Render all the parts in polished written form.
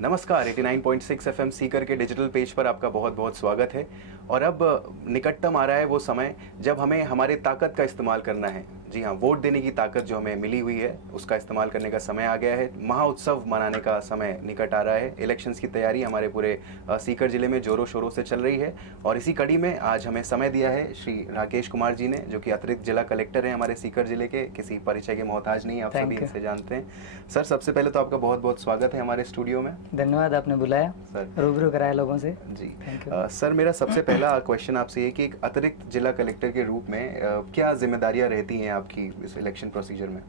नमस्कार, 89.6 एफएम सीकर के digital page पर आपका बहुत बहुत स्वागत है। और अब निकटतम आ रहा है वो समय जब हमें हमारे ताकत का इस्तेमाल करना है। जी हाँ, वोट देने की ताकत जो हमें मिली हुई है उसका इस्तेमाल करने का समय आ गया है। महाउत्सव मनाने का समय निकट आ रहा है। इलेक्शंस की तैयारी हमारे पूरे सीकर जिले में जोरों शोरों से चल रही है और इसी कड़ी में आज हमें समय दिया है श्री राकेश कुमार जी ने, जो कि अतिरिक्त जिला कलेक्टर हैं हमारे सीकर जिले के। किसी परिचय के मोहताज नहीं, आप सभी इनसे जानते हैं। सर, सबसे पहले तो आपका बहुत बहुत स्वागत है हमारे स्टूडियो में। धन्यवाद, आपने बुलाया सर, रूबरू कराया लोगों से। जी सर, मेरा सबसे पहला क्वेश्चन आपसे ये कि एक अतिरिक्त जिला कलेक्टर के रूप में क्या जिम्मेदारियां रहती हैं आपकी इस इलेक्शन प्रोसीजर में?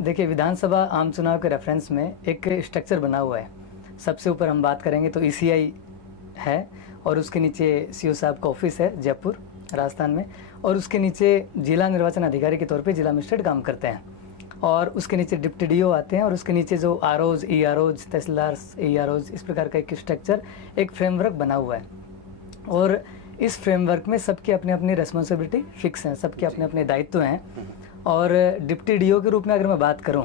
देखिए, विधानसभा आम चुनाव के रेफरेंस में एक स्ट्रक्चर बना हुआ है। सबसे ऊपर हम बात करेंगे तो ईसीआई है और उसके नीचे सीओ साहब का ऑफिस है जयपुर राजस्थान में, और उसके नीचे जिला निर्वाचन अधिकारी के तौर पे जिला मजिस्ट्रेट काम करते हैं, और उसके नीचे डिप्टी डीओ आते हैं, और उसके नीचे जो आरओज, ईआरओज, तहसीलदार, ईआरओज, इस प्रकार का एक स्ट्रक्चर, एक फ्रेमवर्क बना हुआ है। और इस फ्रेमवर्क में सबकी अपनी अपनी रिस्पॉन्सिबिलिटी फिक्स हैं, सबके अपने अपने दायित्व हैं। और डिप्टी डीओ के रूप में अगर मैं बात करूं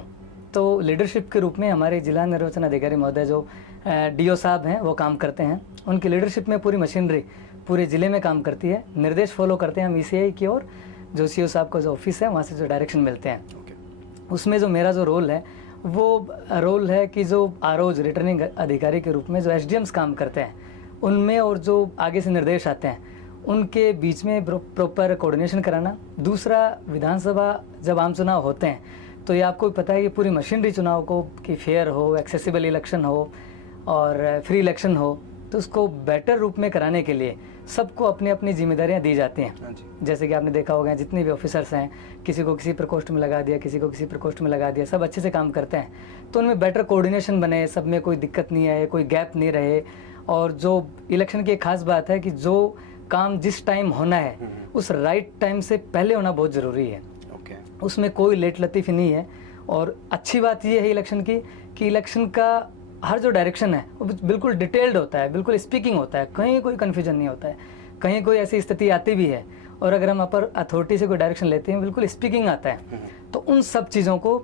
तो लीडरशिप के रूप में हमारे जिला निर्वाचन अधिकारी महोदय जो डीओ साहब हैं वो काम करते हैं। उनकी लीडरशिप में पूरी मशीनरी पूरे ज़िले में काम करती है। निर्देश फॉलो करते हैं हम ईसीआई की ओर, जो सीओ साहब का जो ऑफिस है वहाँ से जो डायरेक्शन मिलते हैं। उसमें जो मेरा जो रोल है वो रोल है कि जो आरओज, रिटर्निंग अधिकारी के रूप में जो एसडीएम्स काम करते हैं उनमें, और जो आगे से निर्देश आते हैं उनके बीच में प्रॉपर कोऑर्डिनेशन कराना। दूसरा, विधानसभा जब आम चुनाव होते हैं तो ये आपको पता है कि पूरी मशीनरी चुनाव को कि फेयर हो, एक्सेसिबल इलेक्शन हो और फ्री इलेक्शन हो, तो उसको बेटर रूप में कराने के लिए सबको अपनी अपनी जिम्मेदारियां दी जाती हैं। जैसे कि आपने देखा होगा, जितने भी ऑफिसर्स हैं, किसी को किसी प्रकोष्ठ में लगा दिया, किसी को किसी प्रकोष्ठ में लगा दिया, सब अच्छे से काम करते हैं। तो उनमें बेटर कोऑर्डिनेशन बने, सब में कोई दिक्कत नहीं आए, कोई गैप नहीं रहे। और जो इलेक्शन की एक खास बात है कि जो काम जिस टाइम होना है उस राइट टाइम से पहले होना बहुत ज़रूरी है। उसमें कोई लेट लतीफ़ी नहीं है। और अच्छी बात यह है इलेक्शन की कि इलेक्शन का हर जो डायरेक्शन है वो बिल्कुल डिटेल्ड होता है, बिल्कुल स्पीकिंग होता है, कहीं कोई कन्फ्यूजन नहीं होता है। कहीं कोई ऐसी स्थिति आती भी है और अगर हम अपर अथॉरिटी से कोई डायरेक्शन लेते हैं बिल्कुल स्पीकिंग आता है। तो उन सब चीज़ों को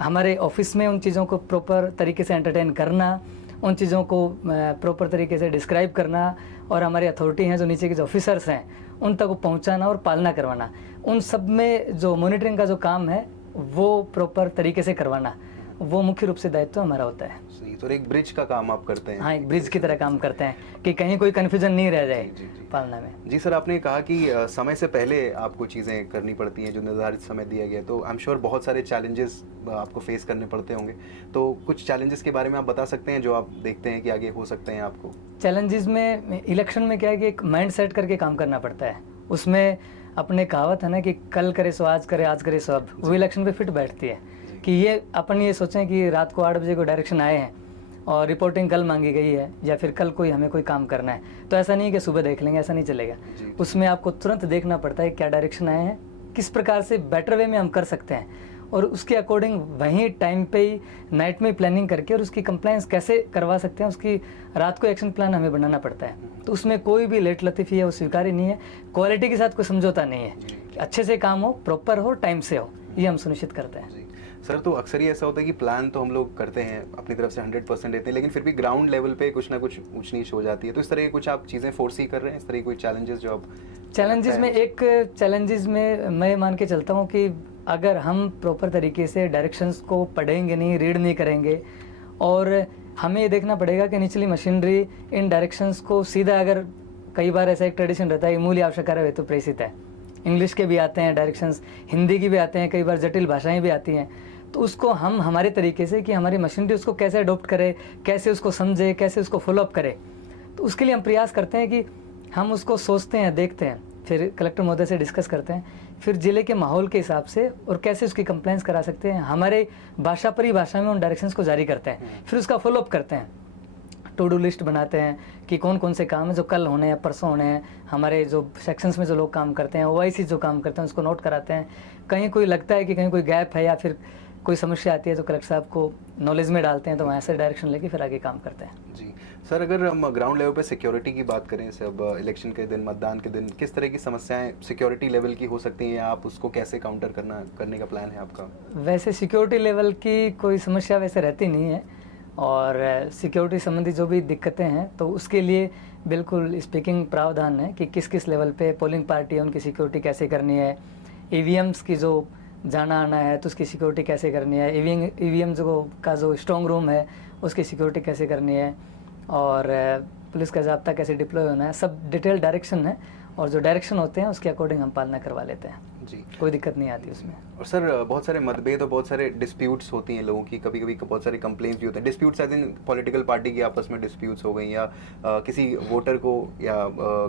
हमारे ऑफिस में उन चीज़ों को प्रॉपर तरीके से एंटरटेन करना, उन चीज़ों को प्रॉपर तरीके से डिस्क्राइब करना, और हमारे अथॉरिटी हैं जो नीचे के जो ऑफिसर्स हैं उन तक पहुंचाना और पालना करवाना, उन सब में जो मॉनिटरिंग का जो काम है वो प्रॉपर तरीके से करवाना, वो मुख्य रूप से दायित्व हमारा होता है। तो एक ब्रिज का काम आप करते हैं। हाँ, एक ब्रिज की तरह काम करते हैं कि कहीं कोई कन्फ्यूजन नहीं रह जाए पालना में। जी सर, आपने कहा कि समय से पहले आपको चीज़ें करनी पड़ती हैं जो निर्धारित समय दिया गया, तो आई एम श्योर बहुत सारे चैलेंजेस आपको फेस करने पड़ते होंगे। तो कुछ चैलेंजेस के बारे में आप बता सकते हैं जो आप देखते हैं कि आगे हो सकते हैं आपको? चैलेंजेस में इलेक्शन में क्या है कि एक माइंड सेट करके काम करना पड़ता है। उसमें अपने कहावत है ना कि कल करे सो आज करे, आज करे सो अब, वो इलेक्शन पे फिट बैठती है। कि ये अपन ये सोचें कि रात को 8 बजे को डायरेक्शन आए हैं और रिपोर्टिंग कल मांगी गई है या फिर कल कोई हमें कोई काम करना है, तो ऐसा नहीं है कि सुबह देख लेंगे, ऐसा नहीं चलेगा। उसमें आपको तुरंत देखना पड़ता है क्या डायरेक्शन आए हैं, किस प्रकार से बेटर वे में हम कर सकते हैं, और उसके अकॉर्डिंग वहीं टाइम पे ही नाइट में प्लानिंग करके और उसकी कंप्लायंस कैसे करवा सकते हैं, उसकी रात को एक्शन प्लान हमें बनाना पड़ता है। तो उसमें कोई भी लेट लतीफ़ी है वो स्वीकार्य नहीं है। क्वालिटी के साथ कोई समझौता नहीं है, अच्छे से काम हो, प्रॉपर हो, टाइम से हो, ये हम सुनिश्चित करते हैं। सर, तो अक्सर ही ऐसा होता है कि प्लान तो हम लोग करते हैं अपनी तरफ से 100% देते हैं, लेकिन फिर भी ग्राउंड लेवल पे कुछ ना कुछ ऊंच नीच हो जाती है। तो इस तरह की कुछ आप चीज़ें फोर्सी कर रहे हैं, इस तरह की कोई चैलेंजेस जो आप? चैलेंजेस में मैं मान के चलता हूँ कि अगर हम प्रॉपर तरीके से डायरेक्शंस को पढ़ेंगे नहीं, रीड नहीं करेंगे, और हमें ये देखना पड़ेगा कि निचली मशीनरी इन डायरेक्शंस को सीधा, अगर कई बार ऐसा एक ट्रेडिशन रहता है मूल्य आवश्यक हेतु प्रेषित है, इंग्लिश के भी आते हैं डायरेक्शंस, हिंदी की भी आते हैं, कई बार जटिल भाषाएं भी आती हैं, तो उसको हम हमारे तरीके से कि हमारी मशीनरी उसको कैसे अडोप्ट करे, कैसे उसको समझे, कैसे उसको फॉलोअप करे, तो उसके लिए हम प्रयास करते हैं कि हम उसको सोचते हैं, देखते हैं, फिर कलेक्टर महोदय से डिस्कस करते हैं, फिर जिले के माहौल के हिसाब से और कैसे उसकी कंप्लेंट्स करा सकते हैं, हमारे भाषा परिभाषा में उन डायरेक्शंस को जारी करते हैं, फिर उसका फॉलोअप करते हैं, टू डू लिस्ट बनाते हैं कि कौन कौन से काम है जो कल होने हैं, परसों होने हैं, हमारे जो सेक्शंस में जो लोग काम करते हैं, ओआईसी जो काम करते हैं उसको नोट कराते हैं। कहीं कोई लगता है कि कहीं कोई गैप है या फिर कोई समस्या आती है तो कलेक्टर साहब को नॉलेज में डालते हैं, तो वहाँ से डायरेक्शन लेके फिर आगे काम करते हैं। जी सर, अगर हम ग्राउंड लेवल पे सिक्योरिटी की बात करें, सब इलेक्शन के दिन, मतदान के दिन, किस तरह की समस्याएं सिक्योरिटी लेवल की हो सकती हैं, या आप उसको कैसे काउंटर करने का प्लान है आपका? वैसे सिक्योरिटी लेवल की कोई समस्या वैसे रहती नहीं है, और सिक्योरिटी संबंधी जो भी दिक्कतें हैं तो उसके लिए बिल्कुल स्पीकिंग प्रावधान है कि किस किस लेवल पे पोलिंग पार्टी है उनकी सिक्योरिटी कैसे करनी है, ईवीएम्स की जो जाना आना है तो उसकी सिक्योरिटी कैसे करनी है, ईवीएम का जो स्ट्रॉन्ग रूम है उसकी सिक्योरिटी कैसे करनी है, और पुलिस का ज़ाब्ता कैसे डिप्लॉय होना है, सब डिटेल डायरेक्शन है। और जो डायरेक्शन होते हैं उसके अकॉर्डिंग हम पालना करवा लेते हैं जी, कोई दिक्कत नहीं आती उसमें। और सर बहुत सारे मतभेद और बहुत सारे डिस्प्यूट्स होती हैं लोगों की, कभी कभी बहुत सारे कंप्लेंट्स भी होते हैं। Disputes as in political party की आपस में डिस्प्यूट्स हो गई, या किसी वोटर को या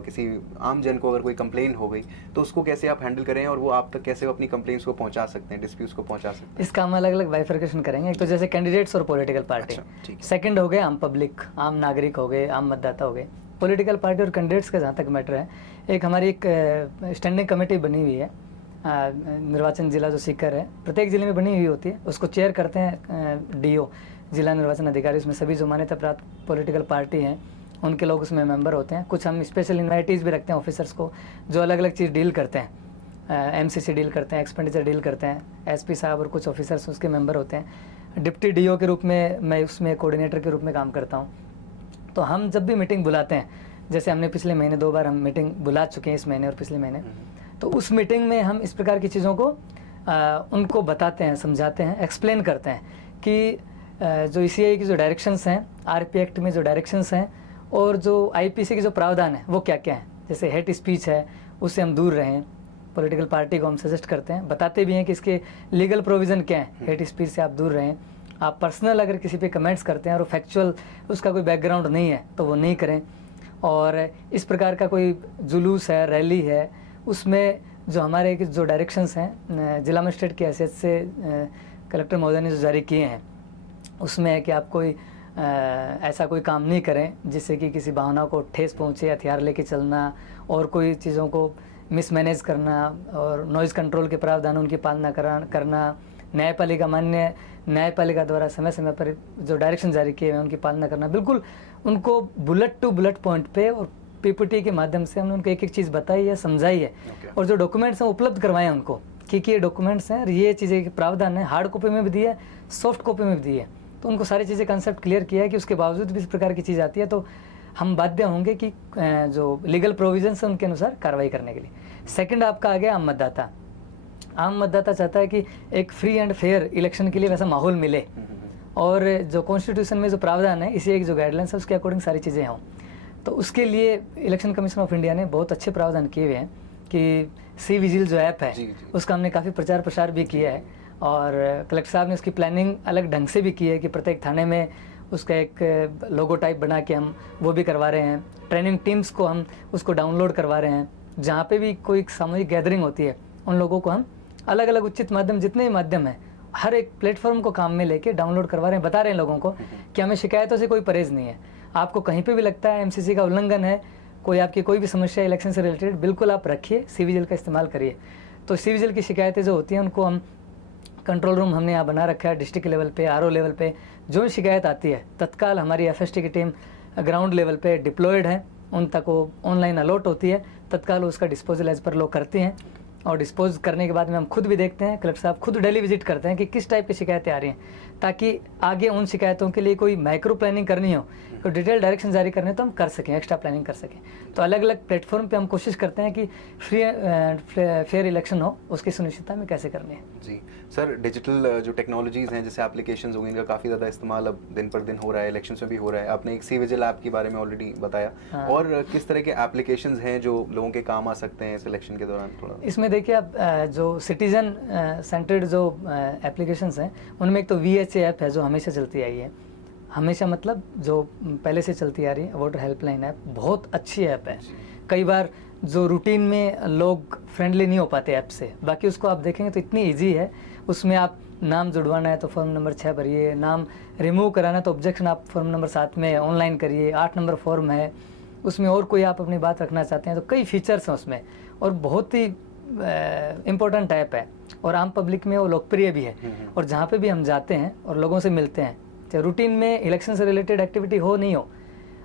किसी आम जन को अगर कोई कंप्लेन हो गई तो उसको कैसे आप हैंडल करें और वो आप तक कैसे अपनी कंप्लेंट्स को पहुंचा सकते हैं, डिस्प्यूट्स को पहुंचा सकते हैं? इसका हम अलग अलग बाइफर्केशन करेंगे। एक तो जैसे कैंडिडेट्स और पॉलिटिकल पार्टी, सेकंड हो गए आम पब्लिक, आम नागरिक हो गए, आम मतदाता हो गए। पॉलिटिकल पार्टी और कैंडिडेट्स का जहाँ तक मैटर है, एक हमारी एक स्टैंडिंग कमेटी बनी हुई है, निर्वाचन जिला जो सीकर है प्रत्येक जिले में बनी हुई होती है, उसको चेयर करते हैं डीओ, जिला निर्वाचन अधिकारी। उसमें सभी जो मान्यता प्राप्त पॉलिटिकल पार्टी हैं उनके लोग उसमें मेंबर होते हैं। कुछ हम स्पेशल इन्वाइटीज़ भी रखते हैं ऑफिसर्स को जो अलग अलग चीज़ डील करते हैं, एमसीसी डील करते हैं, एक्सपेंडिचर डील करते हैं, एसपी साहब और कुछ ऑफिसर्स उसके मेंबर होते हैं। डिप्टी डीओ के रूप में मैं उसमें कोऑर्डिनेटर के रूप में काम करता हूँ। तो हम जब भी मीटिंग बुलाते हैं, जैसे हमने पिछले महीने 2 बार हम मीटिंग बुला चुके हैं, इस महीने और पिछले महीने, तो उस मीटिंग में हम इस प्रकार की चीज़ों को उनको बताते हैं, समझाते हैं, एक्सप्लेन करते हैं कि जो ईसीआई की जो डायरेक्शंस हैं, आरपी एक्ट में जो डायरेक्शंस हैं और जो आईपीसी के जो प्रावधान है वो क्या क्या है। जैसे हेट स्पीच है उससे हम दूर रहें, पॉलिटिकल पार्टी को हम सजेस्ट करते हैं, बताते भी हैं कि इसके लीगल प्रोविज़न क्या है, हेट स्पीच से आप दूर रहें। आप पर्सनल अगर किसी पे कमेंट्स करते हैं और फैक्चुअल उसका कोई बैकग्राउंड नहीं है तो वो नहीं करें। और इस प्रकार का कोई जुलूस है, रैली है, उसमें जो हमारे जो डायरेक्शंस हैं जिला मजिस्ट्रेट की हैसियत से कलेक्टर महोदय ने जो जारी किए हैं उसमें है कि आप कोई ऐसा कोई काम नहीं करें जिससे कि किसी भावना को ठेस पहुँचे, हथियार लेके चलना और कोई चीज़ों को मिसमैनेज करना, और नॉइज़ कंट्रोल के प्रावधानों की पालना करना, न्यायपालिका द्वारा समय समय पर जो डायरेक्शन जारी किए हैं उनकी पालना करना। बिल्कुल उनको बुलेट टू बुलेट पॉइंट पे और पीपीटी के माध्यम से हमने उनको एक एक चीज़ बताई है, समझाई है, और जो डॉक्यूमेंट्स हैं उपलब्ध करवाए हैं उनको कि ये डॉक्यूमेंट्स हैं और ये चीज़ें प्रावधान है, हार्ड कॉपी में भी दी है, सॉफ्ट कॉपी में भी दी है। तो उनको सारी चीज़ें कंसेप्ट क्लियर किया है कि उसके बावजूद भी इस प्रकार की चीज़ आती है तो हम बाध्य होंगे कि जो लीगल प्रोविजंस है उनके अनुसार कार्रवाई करने के लिए। सेकंड आपका आ गया आम मतदाता। आम मतदाता चाहता है कि एक फ्री एंड फेयर इलेक्शन के लिए वैसा माहौल मिले, और जो कॉन्स्टिट्यूशन में जो प्रावधान है, इसी एक जो गाइडलाइंस है उसके अकॉर्डिंग सारी चीज़ें हों। तो उसके लिए इलेक्शन कमीशन ऑफ इंडिया ने बहुत अच्छे प्रावधान किए हुए हैं कि सी विजिल जो ऐप है उसका हमने काफ़ी प्रचार प्रसार भी किया है, और कलेक्टर साहब ने उसकी प्लानिंग अलग ढंग से भी की है कि प्रत्येक थाने में उसका एक लोगो टाइप बना के हम वो भी करवा रहे हैं। ट्रेनिंग टीम्स को हम उसको डाउनलोड करवा रहे हैं। जहाँ पे भी कोई सामूहिक गैदरिंग होती है उन लोगों को हम अलग अलग उचित माध्यम, जितने भी माध्यम है, हर एक प्लेटफॉर्म को काम में लेके डाउनलोड करवा रहे हैं, बता रहे हैं लोगों को कि हमें शिकायतों से कोई परहेज नहीं है। आपको कहीं पे भी लगता है एमसीसी का उल्लंघन है, कोई आपकी कोई भी समस्या इलेक्शन से रिलेटेड, बिल्कुल आप रखिए, सीविजिल का इस्तेमाल करिए। तो सीविजिल की शिकायतें जो होती हैं उनको हम कंट्रोल रूम हमने यहाँ बना रखा है, डिस्ट्रिक्ट लेवल पे, आरओ लेवल पे जो शिकायत आती है तत्काल हमारी एफएसटी की टीम ग्राउंड लेवल पे डिप्लॉयड है, उन तक वो ऑनलाइन अलर्ट होती है, तत्काल उसका डिस्पोजल एज पर लोग करते हैं। और डिस्पोज करने के बाद में हम खुद भी देखते हैं, कलेक्टर साहब खुद डेली विजिट करते हैं कि किस टाइप की शिकायतें आ रही हैं, ताकि आगे उन शिकायतों के लिए कोई माइक्रो प्लानिंग करनी हो, कोई डिटेल डायरेक्शन जारी करने तो हम कर सकें, एक्स्ट्रा प्लानिंग कर सकें। तो अलग अलग प्लेटफॉर्म पे हम कोशिश करते हैं कि फ्री फेयर इलेक्शन हो, उसकी सुनिश्चितता में कैसे करनी है। जी सर, डिजिटल जो टेक्नोलॉजीज़ हैं जैसे एप्लीकेशंस हो गई, इनका काफ़ी ज़्यादा इस्तेमाल अब दिन पर दिन हो रहा है, इलेक्शन में भी हो रहा है। आपने एक सी विजिल ऐप के बारे में ऑलरेडी बताया, और किस तरह के एप्लीकेशंस हैं जो लोगों के काम आ सकते हैं इस इलेक्शन के दौरान? थोड़ा इसमें देखिए, आप जो सिटीजन सेंटर्ड जो एप्लीकेशंस हैं उनमें एक तो VHA ऐप है जो हमेशा चलती आई है, हमेशा मतलब जो पहले से चलती आ रही है, वोटर हेल्पलाइन ऐप बहुत अच्छी ऐप है। कई बार जो रूटीन में लोग फ्रेंडली नहीं हो पाते ऐप से, बाकी उसको आप देखेंगे तो इतनी ईजी है। उसमें आप नाम जुड़वाना है तो फॉर्म नंबर 6 भरिए, नाम रिमूव कराना है तो ऑब्जेक्शन आप फॉर्म नंबर 7 में ऑनलाइन करिए, 8 नंबर फॉर्म है उसमें, और कोई आप अपनी बात रखना चाहते हैं तो कई फीचर्स हैं उसमें, और बहुत ही इम्पोर्टेंट ऐप है, और आम पब्लिक में वो लोकप्रिय भी है। और जहाँ पे भी हम जाते हैं और लोगों से मिलते हैं, चाहे रूटीन में इलेक्शन से रिलेटेड एक्टिविटी हो नहीं हो,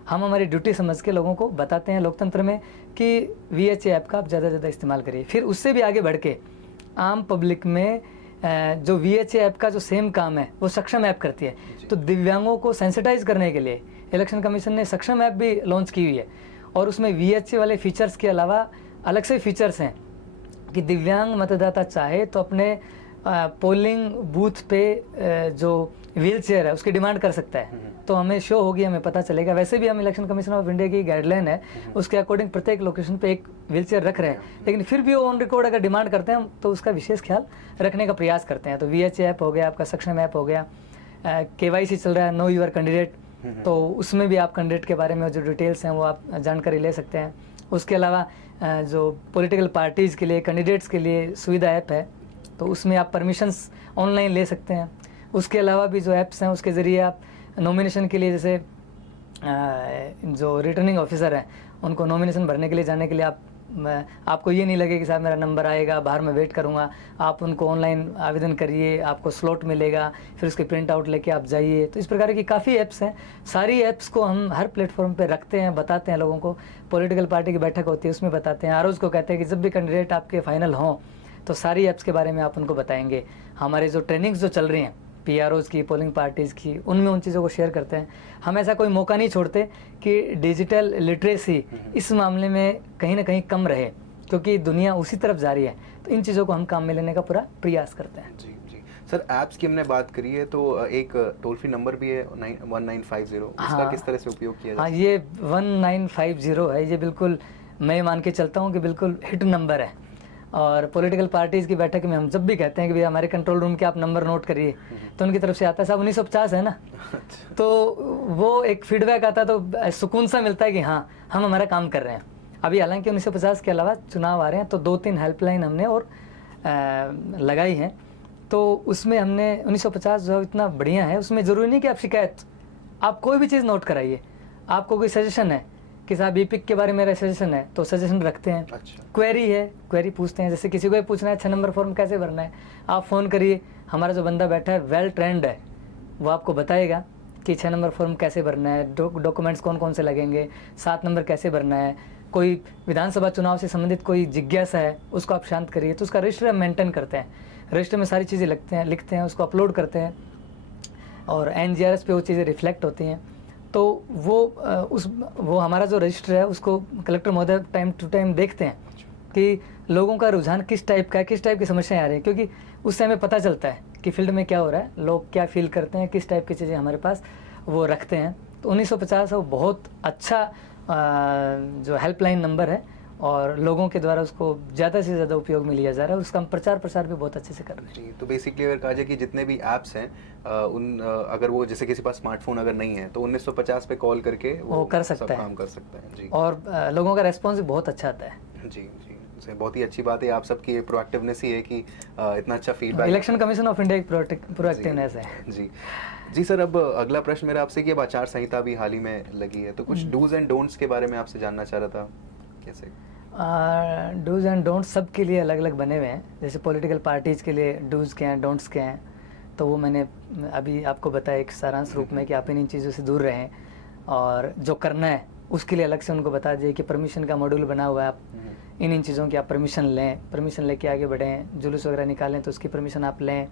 हम हमारी ड्यूटी समझ के लोगों को बताते हैं लोकतंत्र में कि VHA ऐप का आप ज़्यादा से ज़्यादा इस्तेमाल करिए। फिर उससे भी आगे बढ़ के आम पब्लिक में जो VHA ऐप का जो सेम काम है वो सक्षम ऐप करती है। तो दिव्यांगों को सेंसिटाइज करने के लिए इलेक्शन कमीशन ने सक्षम ऐप भी लॉन्च की हुई है, और उसमें VHA वाले फीचर्स के अलावा अलग से फीचर्स हैं कि दिव्यांग मतदाता चाहे तो अपने पोलिंग बूथ पे जो व्हील चेयर है उसकी डिमांड कर सकता है। तो हमें शो होगी, हमें पता चलेगा। वैसे भी हम इलेक्शन कमीशन ऑफ इंडिया की गाइडलाइन है उसके अकॉर्डिंग प्रत्येक लोकेशन पे एक व्हील चेयर रख रहे हैं, लेकिन फिर भी वो ऑन रिकॉर्ड अगर डिमांड करते हैं तो उसका विशेष ख्याल रखने का प्रयास करते हैं। तो VHA ऐप हो गया, आपका सक्षम ऐप हो गया, KYC चल रहा है, नो यूर कैंडिडेट, तो उसमें भी आप कैंडिडेट के बारे में जो डिटेल्स हैं वो आप जानकारी ले सकते हैं। उसके अलावा जो पॉलिटिकल पार्टीज़ के लिए, कैंडिडेट्स के लिए सुविधा ऐप है, तो उसमें आप परमिशंस ऑनलाइन ले सकते हैं। उसके अलावा भी जो ऐप्स हैं उसके ज़रिए आप नॉमिनेशन के लिए, जैसे जो रिटर्निंग ऑफिसर हैं उनको नॉमिनेशन भरने के लिए जाने के लिए आपको ये नहीं लगे कि साहब मेरा नंबर आएगा, बाहर में वेट करूँगा। आप उनको ऑनलाइन आवेदन करिए, आपको स्लॉट मिलेगा, फिर उसके प्रिंट आउट लेके आप जाइए। तो इस प्रकार की काफ़ी ऐप्स हैं। सारी ऐप्स को हम हर प्लेटफॉर्म पे रखते हैं, बताते हैं लोगों को। पॉलिटिकल पार्टी की बैठक होती है उसमें बताते हैं। आरओज़ को कहते हैं कि जब भी कैंडिडेट आपके फाइनल हों तो सारी ऐप्स के बारे में आप उनको बताएंगे। हमारे जो ट्रेनिंग्स जो चल रही हैं PROज़ की, पोलिंग पार्टीज़ की, उनमें उन चीज़ों को शेयर करते हैं। हम ऐसा कोई मौका नहीं छोड़ते कि डिजिटल लिटरेसी इस मामले में कहीं ना कहीं कम रहे, क्योंकि दुनिया उसी तरफ जा रही है। तो इन चीज़ों को हम काम में लेने का पूरा प्रयास करते हैं। जी जी सर, ऐप्स की हमने बात करी है, तो एक टोल फ्री नंबर भी है 1950, इसका किस तरह से उपयोग किया जाए? हाँ, ये 1950 है, ये बिल्कुल मैं मान के चलता हूँ कि बिल्कुल हिट नंबर है। और पॉलिटिकल पार्टीज़ की बैठक में हम जब भी कहते हैं कि भैया हमारे कंट्रोल रूम के आप नंबर नोट करिए, तो उनकी तरफ से आता है साहब 1950 है ना। तो वो एक फीडबैक आता है, तो सुकून सा मिलता है कि हाँ हम हमारा काम कर रहे हैं। अभी हालांकि 1950 के अलावा चुनाव आ रहे हैं, तो 2-3 हेल्पलाइन हमने और लगाई हैं। तो उसमें हमने 1950 जो इतना बढ़िया है, उसमें ज़रूरी नहीं कि आप शिकायत, आप कोई भी चीज़ नोट कराइए। आपको कोई सजेशन है कि साहब EPIC के बारे में मेरा सजेशन है, तो सजेशन रखते हैं। अच्छा। क्वेरी है, क्वेरी पूछते हैं। जैसे किसी को पूछना है 6 नंबर फॉर्म कैसे भरना है, आप फ़ोन करिए, हमारा जो बंदा बैठा है वेल ट्रेंड है, वो आपको बताएगा कि 6 नंबर फॉर्म कैसे भरना है, डॉक्यूमेंट्स कौन कौन से लगेंगे, 7 नंबर कैसे भरना है। कोई विधानसभा चुनाव से संबंधित कोई जिज्ञासा है, उसको आप शांत करिए। तो उसका रजिस्टर हम मेंटेन करते हैं, रजिस्टर में सारी चीज़ें लिखते हैं, उसको अपलोड करते हैं, और NGRS पे वो चीज़ें रिफ्लेक्ट होती हैं। तो वो हमारा जो रजिस्टर है उसको कलेक्टर महोदय टाइम टू टाइम देखते हैं कि लोगों का रुझान किस टाइप का है, किस टाइप की समस्याएं आ रही हैं, क्योंकि उससे हमें पता चलता है कि फील्ड में क्या हो रहा है, लोग क्या फील करते हैं, किस टाइप की चीज़ें हमारे पास वो रखते हैं। तो 1950 वो बहुत अच्छा जो हेल्पलाइन नंबर है, और लोगों के द्वारा उसको ज़्यादा से ज़्यादा उपयोग में लिया जा रहा है, और उसका हम प्रचार प्रसार भी बहुत अच्छे से कर रहे हैं। जी, तो बेसिकली अगर कहा जाए कि जितने भी ऐप्स हैं अगर वो जैसे किसी पास स्मार्टफोन अगर नहीं है तो 1950 पे कॉल करके वो कर सकता है, काम कर सकता है। जी, और लोगों का रेस्पॉन्स भी बहुत अच्छा आता है। जी जी, बहुत ही अच्छी बात है। आप सबकी प्रोएक्टिवनेस ही है कि इतना अच्छा feedback. Election commission of India की प्रोएक्टिवनेस है। जी जी सर, अब अगला प्रश्न मेरा आपसे कि अब आचार संहिता भी हाल ही में लगी है, तो कुछ डूज एंड डोंट्स के बारे में आपसे जानना चाह रहा था। कैसे डूज एंड डोंट्स सब के लिए अलग अलग बने हुए हैं। जैसे पॉलिटिकल पार्टीज़ के लिए डूज के हैं, डोंट्स के हैं, तो वो मैंने अभी आपको बताया एक सारांश रूप में कि आप इन चीज़ों से दूर रहें, और जो करना है उसके लिए अलग से उनको बता दिए कि परमिशन का मॉड्यूल बना हुआ है, आप इन चीज़ों की आप परमिशन लें, परमिशन लेके आगे बढ़ें। जुलूस वगैरह निकालें तो उसकी परमिशन आप लें,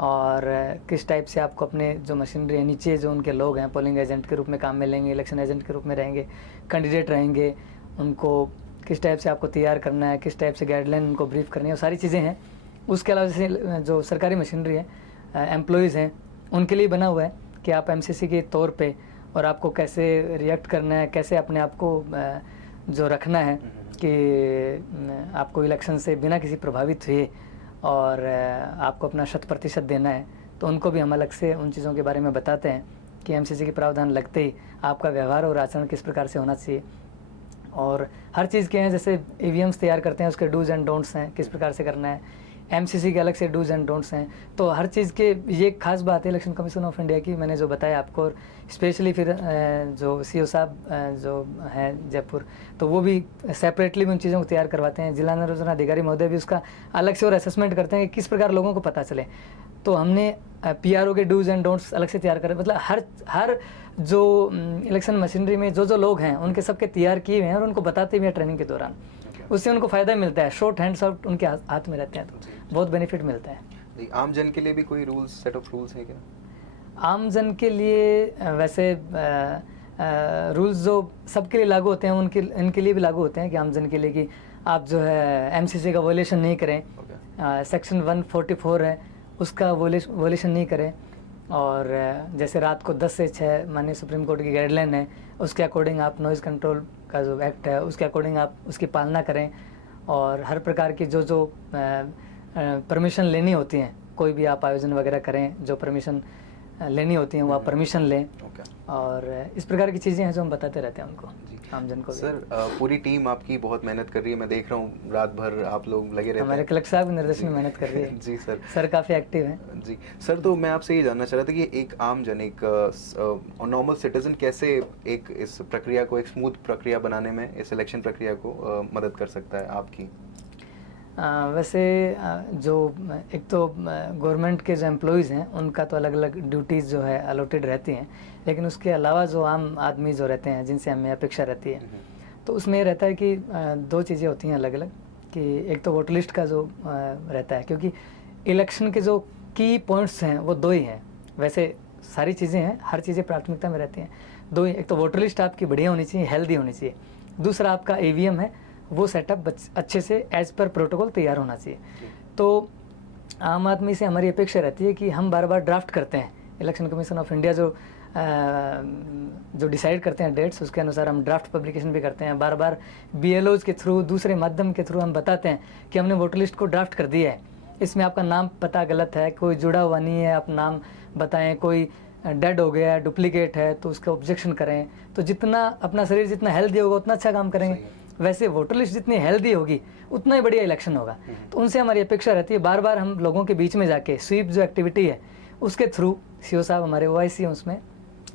और किस टाइप से आपको अपने जो मशीनरी है, नीचे जो उनके लोग हैं पोलिंग एजेंट के रूप में काम में लेंगे, इलेक्शन एजेंट के रूप में रहेंगे, कैंडिडेट रहेंगे, उनको किस टाइप से आपको तैयार करना है, किस टाइप से गाइडलाइन उनको ब्रीफ करनी है, वो सारी चीज़ें हैं। उसके अलावा जैसे जो सरकारी मशीनरी है, एम्प्लॉयज़ हैं, उनके लिए बना हुआ है कि आप MCC के तौर पे, और आपको कैसे रिएक्ट करना है, कैसे अपने आप को जो रखना है कि आपको इलेक्शन से बिना किसी प्रभावित हुए और आपको अपना 100% देना है। तो उनको भी हम अलग से उन चीज़ों के बारे में बताते हैं कि MCC के प्रावधान लगते ही आपका व्यवहार और आचरण किस प्रकार से होना चाहिए। और हर चीज़ के हैं, जैसे EVMs तैयार करते हैं उसके डूज एंड डोंट्स हैं, किस प्रकार से करना है, MCC के अलग से डूज एंड डोंट्स हैं। तो हर चीज़ के ये खास बात है इलेक्शन कमीशन ऑफ इंडिया की, मैंने जो बताया आपको, और स्पेशली फिर जो CO साहब जो हैं जयपुर, तो वो भी सेपरेटली भी उन चीज़ों को तैयार करवाते हैं। जिला निर्वाचन अधिकारी महोदय भी उसका अलग से और असेसमेंट करते हैं कि किस प्रकार लोगों को पता चले। तो हमने PRO के डूज एंड डोंट्स अलग से तैयार करें, मतलब हर जो इलेक्शन मशीनरी में जो लोग हैं उनके सबके तैयार किए हुए हैं, और उनको बताते हुए ट्रेनिंग के दौरान, उससे उनको फ़ायदा मिलता है। शॉर्ट हैंड सब उनके हाथ में रहते हैं, तो बहुत बेनिफिट मिलता है। जी, आम जन के लिए भी कोई रूल्स, सेट ऑफ रूल्स है क्या? आम जन के लिए वैसे रूल्स जो सबके लिए लागू होते हैं उनके इनके लिए भी लागू होते हैं कि आम जन के लिए कि आप जो है एमसीसी का वोलेशन नहीं करें। सेक्शन 144 है उसका वोलेशन नहीं करें। और जैसे रात को 10 से 6 माननीय सुप्रीम कोर्ट की गाइडलाइन है, उसके अकॉर्डिंग आप नॉइज़ कंट्रोल का जो एक्ट है उसके अकॉर्डिंग आप उसकी पालना करें। और हर प्रकार की जो परमिशन लेनी होती हैं, कोई भी आप आयोजन वगैरह करें, जो परमिशन लेनी होती हैं वो आप परमिशन लें। और इस प्रकार की चीज़ें हैं जो हम बताते रहते हैं उनको, आमजन को। सर पूरी टीम आपकी बहुत मेहनत कर रही है, मैं देख रहा हूँ रात भर आप लोग लगे रहते हैं। हमारे कलेक्टर साहब निर्देशन में मेहनत कर रही है। जी सर काफ़ी एक्टिव हैं। जी सर, तो मैं आपसे ये जानना चाह रहा था कि एक आम जन, एक नॉर्मल सिटीजन कैसे एक इस प्रक्रिया को, एक स्मूथ प्रक्रिया बनाने में, इस इलेक्शन प्रक्रिया को मदद कर सकता है आपकी? वैसे जो एक तो गवर्नमेंट के जो एम्प्लॉयज़ हैं उनका तो अलग अलग ड्यूटीज़ जो है अलॉटेड रहती हैं, लेकिन उसके अलावा जो आम आदमी जो रहते हैं जिनसे हमें अपेक्षा रहती है, तो उसमें ये रहता है कि दो चीज़ें होती हैं अलग अलग। कि एक तो वोटर लिस्ट का जो रहता है, क्योंकि इलेक्शन के जो की पॉइंट्स हैं वो दो ही हैं। वैसे सारी चीज़ें हैं, हर चीज़ें प्राथमिकता में रहती हैं, दो ही। एक तो वोटर लिस्ट आपकी बढ़िया होनी चाहिए, हेल्दी होनी चाहिए। दूसरा आपका ईवीएम है, वो सेटअप अच्छे से एज पर प्रोटोकॉल तैयार होना चाहिए। तो आम आदमी से हमारी अपेक्षा रहती है कि हम बार बार ड्राफ्ट करते हैं, इलेक्शन कमीशन ऑफ इंडिया जो डिसाइड करते हैं डेट्स, उसके अनुसार हम ड्राफ्ट पब्लिकेशन भी करते हैं। बार बार BLOs के थ्रू, दूसरे माध्यम के थ्रू हम बताते हैं कि हमने वोटर लिस्ट को ड्राफ्ट कर दिया है, इसमें आपका नाम पता गलत है, कोई जुड़ा हुआ नहीं है, आप नाम बताएं, कोई डेड हो गया है, डुप्लीकेट है तो उसका ऑब्जेक्शन करें। तो जितना अपना शरीर जितना हेल्दी होगा उतना अच्छा काम करेंगे। वैसे वोटर लिस्ट जितनी हेल्दी होगी उतना ही बढ़िया इलेक्शन होगा। तो उनसे हमारी अपेक्षा रहती है बार बार हम लोगों के बीच में जाके स्वीप जो एक्टिविटी है उसके थ्रू, CO साहब हमारे OIC हैं उसमें,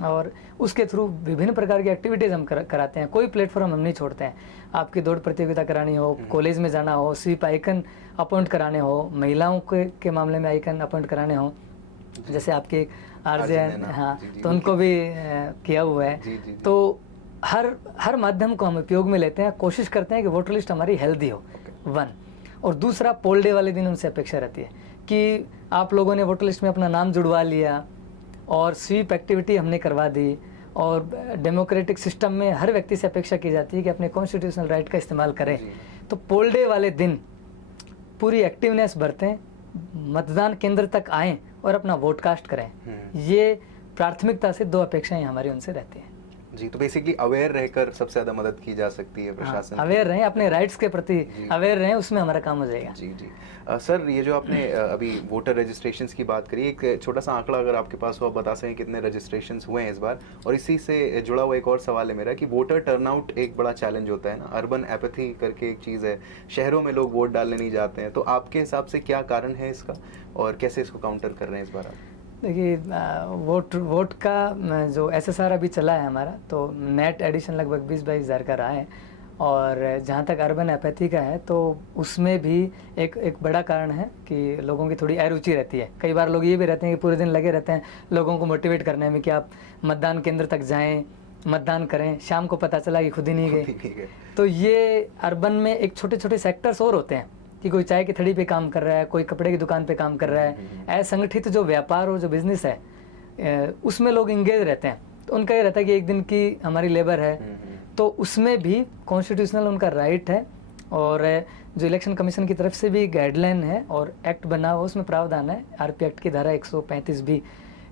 और उसके थ्रू विभिन्न प्रकार की एक्टिविटीज़ हम कराते हैं। कोई प्लेटफॉर्म हम नहीं छोड़ते हैं। आपकी दौड़ प्रतियोगिता करानी हो, कॉलेज में जाना हो, स्वीप आइकन अपॉइंट कराने हो, महिलाओं के मामले में आइकन अपॉइंट कराने हो, जैसे आपके RJ हैं, हाँ, तो उनको भी किया हुआ है। तो हर माध्यम को हम उपयोग में लेते हैं, कोशिश करते हैं कि वोटर लिस्ट हमारी हेल्दी हो, 1। और दूसरा, पोल डे वाले दिन उनसे अपेक्षा रहती है कि आप लोगों ने वोटर लिस्ट में अपना नाम जुड़वा लिया और स्वीप एक्टिविटी हमने करवा दी। और डेमोक्रेटिक सिस्टम में हर व्यक्ति से अपेक्षा की जाती है कि अपने कॉन्स्टिट्यूशनल राइट का इस्तेमाल करें। तो पोल डे वाले दिन पूरी एक्टिवनेस बरतें, मतदान केंद्र तक आएँ और अपना वोट कास्ट करें। ये प्राथमिकता से दो अपेक्षाएं हमारी उनसे रहती हैं। जी, तो बेसिकली अवेयर रहकर सबसे ज़्यादा मदद की जा सकती है प्रशासन। अवेयर रहें, अपने राइट्स के प्रति अवेयर रहें, उसमें हमारा काम हो जाएगा। जी जी। सर, ये जो आपने अभी वोटर रजिस्ट्रेशंस की बात करी, एक छोटा सा आंकड़ा अगर आपके पास हो, आप बता सकें कितने रजिस्ट्रेशंस हुए हैं इस बार? और इसी से जुड़ा हुआ एक और सवाल है मेरा कि वोटर टर्नआउट एक बड़ा चैलेंज होता है ना, अर्बन एपैथी करके एक चीज़ है, शहरों में लोग वोट डालने नहीं जाते हैं, तो आपके हिसाब से क्या कारण है इसका और कैसे इसको काउंटर कर रहे हैं इस बार आप? देखिए, वोट का जो SSR अभी चला है हमारा, तो नेट एडिशन लगभग 20-22 हज़ार का रहा है। और जहाँ तक अर्बन एपैथी का है तो उसमें भी एक बड़ा कारण है कि लोगों की थोड़ी अरुचि रहती है। कई बार लोग ये भी रहते हैं कि पूरे दिन लगे रहते हैं लोगों को मोटिवेट करने में कि आप मतदान केंद्र तक जाएं, मतदान करें, शाम को पता चला कि खुद ही नहीं गए। तो ये अर्बन में एक छोटे छोटे सेक्टर्स और होते हैं कि कोई चाय की थड़ी पे काम कर रहा है, कोई कपड़े की दुकान पे काम कर रहा है, असंगठित जो व्यापार और जो बिजनेस है उसमें लोग इंगेज रहते हैं। तो उनका ये रहता है कि एक दिन की हमारी लेबर है, तो उसमें भी कॉन्स्टिट्यूशनल उनका राइट है। और जो इलेक्शन कमीशन की तरफ से भी गाइडलाइन है और एक्ट बना हुआ, उसमें प्रावधान है RP एक्ट की धारा 135 भी,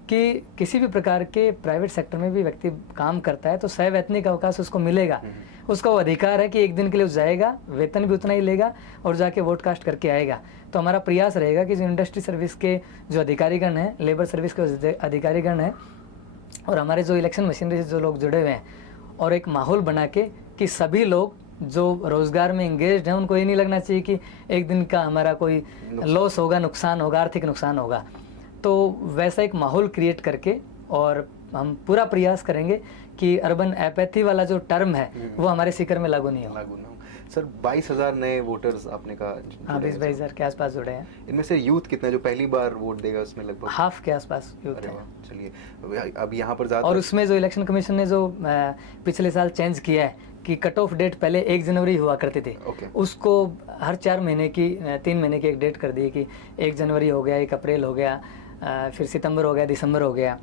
कि किसी भी प्रकार के प्राइवेट सेक्टर में भी व्यक्ति काम करता है तो सवैतनिक अवकाश उसको मिलेगा। उसका वो अधिकार है कि एक दिन के लिए जाएगा, वेतन भी उतना ही लेगा और जाके वोट कास्ट करके आएगा। तो हमारा प्रयास रहेगा कि जो इंडस्ट्री सर्विस के जो अधिकारीगण हैं, लेबर सर्विस के अधिकारीगण हैं और हमारे जो इलेक्शन मशीनरी से जो लोग जुड़े हुए हैं, और एक माहौल बना के कि सभी लोग जो रोजगार में इंगेज्ड हैं उनको ये नहीं लगना चाहिए कि एक दिन का हमारा कोई लॉस होगा, नुकसान होगा, आर्थिक नुकसान होगा। तो वैसा एक माहौल क्रिएट करके और हम पूरा प्रयास करेंगे कि अर्बन एपैथी वाला जो टर्म है वो हमारे सीकर में लागू नहीं हो। सर, 22,000 नए वोटर्स आपने कहा? हाँ, 20-22 हज़ार के आसपास जुड़े हैं। इनमें से यूथ कितना जो पहली बार वोट देगा उसमें? लगभग हाफ के आसपास यूथ है। चलिए, अब यहाँ पर ज़्यादा, और उसमें जो इलेक्शन कमीशन ने जो पिछले साल चेंज किया है कि कट ऑफ डेट पहले 1 जनवरी हुआ करती थी, ओके। उसको हर 4 महीने की 3 महीने की एक डेट कर दी कि 1 जनवरी हो गया, 1 अप्रैल हो गया, फिर सितंबर हो गया, दिसंबर हो गया।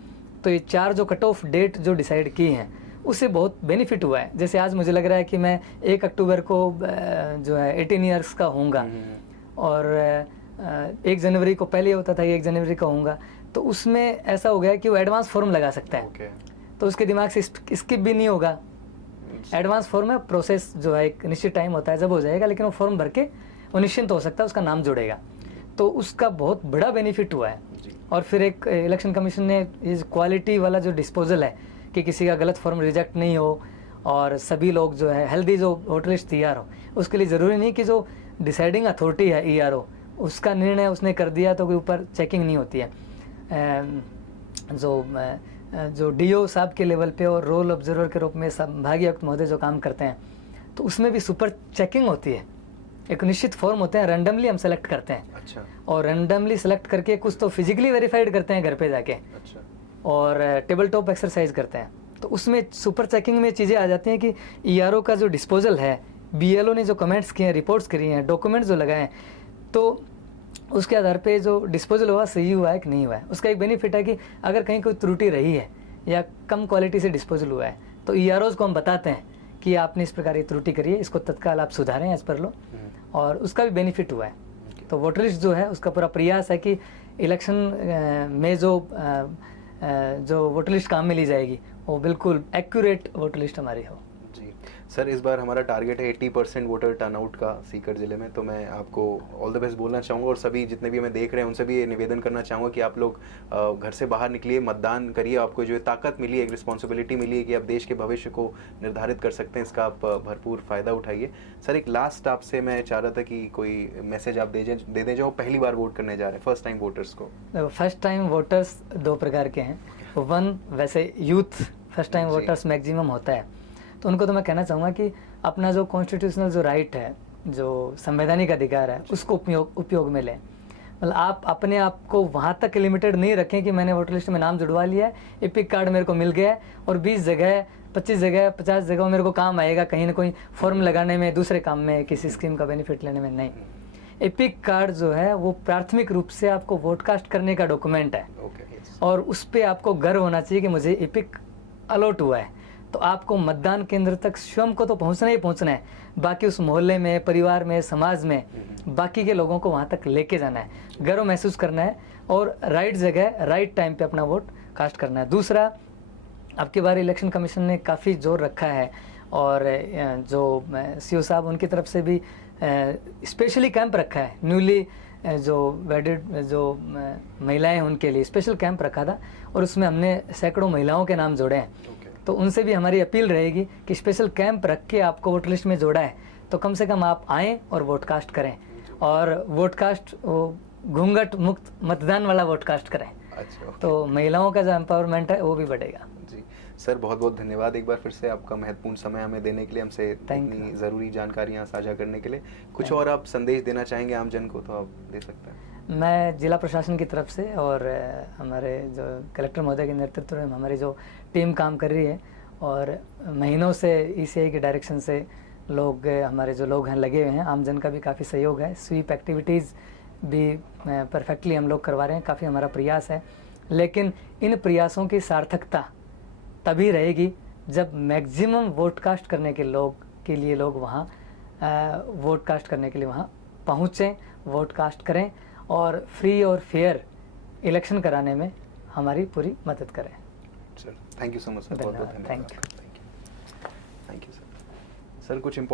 तो ये 4 जो कट ऑफ डेट जो डिसाइड की हैं उससे बहुत बेनिफिट हुआ है। जैसे आज मुझे लग रहा है कि मैं 1 अक्टूबर को जो है 18 ईयर्स का होऊंगा और 1 जनवरी को पहले होता था 1 जनवरी का होऊंगा, तो उसमें ऐसा हो गया कि वो एडवांस फॉर्म लगा सकता है। ओके। तो उसके दिमाग से स्किप भी नहीं होगा। एडवांस फॉर्म में प्रोसेस जो है एक निश्चित टाइम होता है जब हो जाएगा, लेकिन वो फॉर्म भर के वो निश्चिंत हो सकता है, उसका नाम जुड़ेगा। तो उसका बहुत बड़ा बेनिफिट हुआ है। और फिर एक इलेक्शन कमीशन ने इस क्वालिटी वाला जो डिस्पोजल है कि किसी का गलत फॉर्म रिजेक्ट नहीं हो और सभी लोग जो है हेल्दी जो वोटर लिस्ट तैयार हो, उसके लिए ज़रूरी नहीं कि जो डिसाइडिंग अथॉरिटी है ERO उसका निर्णय उसने कर दिया तो कोई ऊपर चेकिंग नहीं होती है। जो DO साहब के लेवल पे और रोल ऑब्जर्वर के रूप में संभागीय आयुक्त महोदय जो काम करते हैं, तो उसमें भी सुपर चेकिंग होती है। एक निश्चित फॉर्म होते हैं, रैंडमली हम सेलेक्ट करते हैं। अच्छा। और रैंडमली सेलेक्ट करके कुछ तो फिजिकली वेरीफाइड करते हैं घर पे जाके। अच्छा। और टेबल टॉप एक्सरसाइज करते हैं। तो उसमें सुपर चेकिंग में चीज़ें आ जाती हैं कि ERO का जो डिस्पोजल है, BLO ने जो कमेंट्स किए हैं, रिपोर्ट्स करी हैं, डॉक्यूमेंट्स जो लगाए हैं, तो उसके आधार पे जो डिस्पोजल हुआ सही हुआ है कि नहीं हुआ है। उसका एक बेनिफिट है कि अगर कहीं कोई त्रुटि रही है या कम क्वालिटी से डिस्पोजल हुआ है तो EROs को हम बताते हैं कि आपने इस प्रकार की त्रुटि करी है, इसको तत्काल आप सुधारें एज पर लो, और उसका भी बेनिफिट हुआ है। तो वोटर लिस्ट जो है उसका पूरा प्रयास है कि इलेक्शन में जो वोटर लिस्ट काम में ली जाएगी वो बिल्कुल एक्यूरेट वोटर लिस्ट हमारी हो। जी सर, इस बार हमारा टारगेट है 80% वोटर टर्नआउट का सीकर ज़िले में। तो मैं आपको ऑल द बेस्ट बोलना चाहूँगा और सभी जितने भी हमें देख रहे हैं उनसे भी ये निवेदन करना चाहूँगा कि आप लोग घर से बाहर निकलिए, मतदान करिए। आपको जो ताकत मिली है, एक रिस्पॉन्सिबिलिटी मिली है कि आप देश के भविष्य को निर्धारित कर सकते हैं, इसका आप भरपूर फ़ायदा उठाइए। सर, एक लास्ट आपसे मैं चाह रहा था कि कोई मैसेज आप दे दें जो पहली बार वोट करने जा रहे हैं, फर्स्ट टाइम वोटर्स को। फर्स्ट टाइम वोटर्स 2 प्रकार के हैं। 1 वैसे youth first time voters maximum होता है, तो उनको तो मैं कहना चाहूँगा कि अपना जो कॉन्स्टिट्यूशनल जो राइट है, जो संवैधानिक अधिकार है, उसको उपयोग में लें। मतलब आप अपने आप को वहाँ तक लिमिटेड नहीं रखें कि मैंने वोटर लिस्ट में नाम जुड़वा लिया है, एपिक कार्ड मेरे को मिल गया है और 20 जगह 25 जगह 50 जगह मेरे को काम आएगा कहीं ना कहीं फॉर्म लगाने में, दूसरे काम में, किसी स्कीम का बेनिफिट लेने में। नहीं, एपिक कार्ड जो है वो प्राथमिक रूप से आपको वोट कास्ट करने का डॉक्यूमेंट है और उस पर आपको गर्व होना चाहिए कि मुझे एपिक अलॉट हुआ है। तो आपको मतदान केंद्र तक स्वयं को तो पहुंचना ही पहुंचना है, बाकी उस मोहल्ले में, परिवार में, समाज में बाकी के लोगों को वहां तक लेके जाना है, गर्व महसूस करना है और राइट जगह राइट टाइम पे अपना वोट कास्ट करना है। दूसरा, अब की बार इलेक्शन कमीशन ने काफ़ी जोर रखा है और जो CO साहब उनकी तरफ से भी स्पेशली कैंप रखा है। न्यूली जो वेडिड जो महिलाएं हैं उनके लिए स्पेशल कैंप रखा था और उसमें हमने सैकड़ों महिलाओं के नाम जोड़े हैं। तो उनसे भी हमारी अपील रहेगी कि स्पेशल कैंप रख के आपको वोटर लिस्ट में जोड़ा है तो कम से कम आप आएँ और वोट कास्ट करें, और वोट कास्ट घूंघट मुक्त मतदान वाला वोट कास्ट करें। अच्छा, तो महिलाओं का जो एम्पावरमेंट है वो भी बढ़ेगा। जी सर, बहुत बहुत धन्यवाद एक बार फिर से आपका महत्वपूर्ण समय हमें देने के लिए, हमसे इतनी ज़रूरी जानकारियाँ साझा करने के लिए। कुछ और आप संदेश देना चाहेंगे आम जन को तो आप दे सकते हैं। मैं जिला प्रशासन की तरफ से और हमारे जो कलेक्टर महोदय के नेतृत्व में हमारी जो टीम काम कर रही है और महीनों से ECI के डायरेक्शन से लोग, हमारे जो लोग हैं लगे हुए हैं, आम जन का भी काफ़ी सहयोग है। स्वीप एक्टिविटीज़ भी परफेक्टली हम लोग करवा रहे हैं, काफ़ी हमारा प्रयास है। लेकिन इन प्रयासों की सार्थकता तभी रहेगी जब मैक्सिमम वोट कास्ट करने के लिए लोग वहाँ वोट कास्ट करने के लिए वहाँ पहुँचें, वोट कास्ट करें और फ्री और फेयर इलेक्शन कराने में हमारी पूरी मदद करें। Sir, thank you so much sir, बहुत बहुत धन्यवाद। Thank you sir. सर, कुछ इम्पोर्टेंट